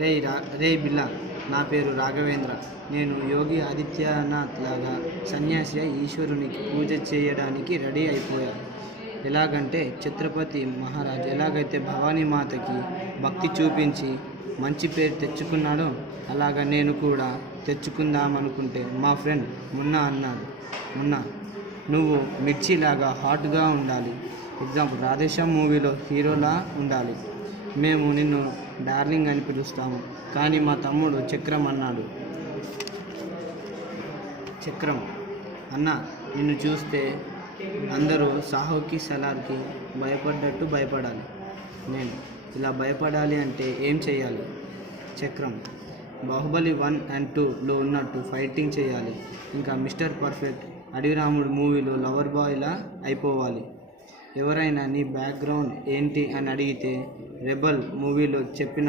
రే బిల్లా, నా పేరు రాఘవేంద్ర. నేను యోగి ఆదిత్యనాథ్ లాగా సన్యాసి ఈశ్వరునికి పూజ చేయడానికి రెడీ అయిపోయా. ఎలాగంటే ఛత్రపతి మహారాజ్ ఎలాగైతే భవానీమాతకి భక్తి చూపించి మంచి పేరు తెచ్చుకున్నాడో అలాగా నేను కూడా తెచ్చుకుందామనుకుంటే మా ఫ్రెండ్ మున్నా అన్నాడు, మున్నా నువ్వు మిర్చిలాగా హాట్గా ఉండాలి. ఎగ్జాంపుల్ రాధేశ్యామ్ మూవీలో హీరోలా ఉండాలి. మేము నిన్ను డార్లింగ్ అని పిలుస్తాము. కానీ మా తమ్ముడు చక్రం అన్నాడు, చక్రం అన్న నిన్ను చూస్తే అందరూ సాహుకి సలార్కి భయపడ్డట్టు భయపడాలి. నేను ఇలా భయపడాలి అంటే ఏం చేయాలి? చక్రం బాహుబలి 1 and 2లో ఉన్నట్టు ఫైటింగ్ చేయాలి. ఇంకా మిస్టర్ పర్ఫెక్ట్ అడవిరాముడు మూవీలో లవర్ బాయ్లా అయిపోవాలి. ఎవరైనా నీ బ్యాక్గ్రౌండ్ ఏంటి అని అడిగితే రెబల్ మూవీలో చెప్పిన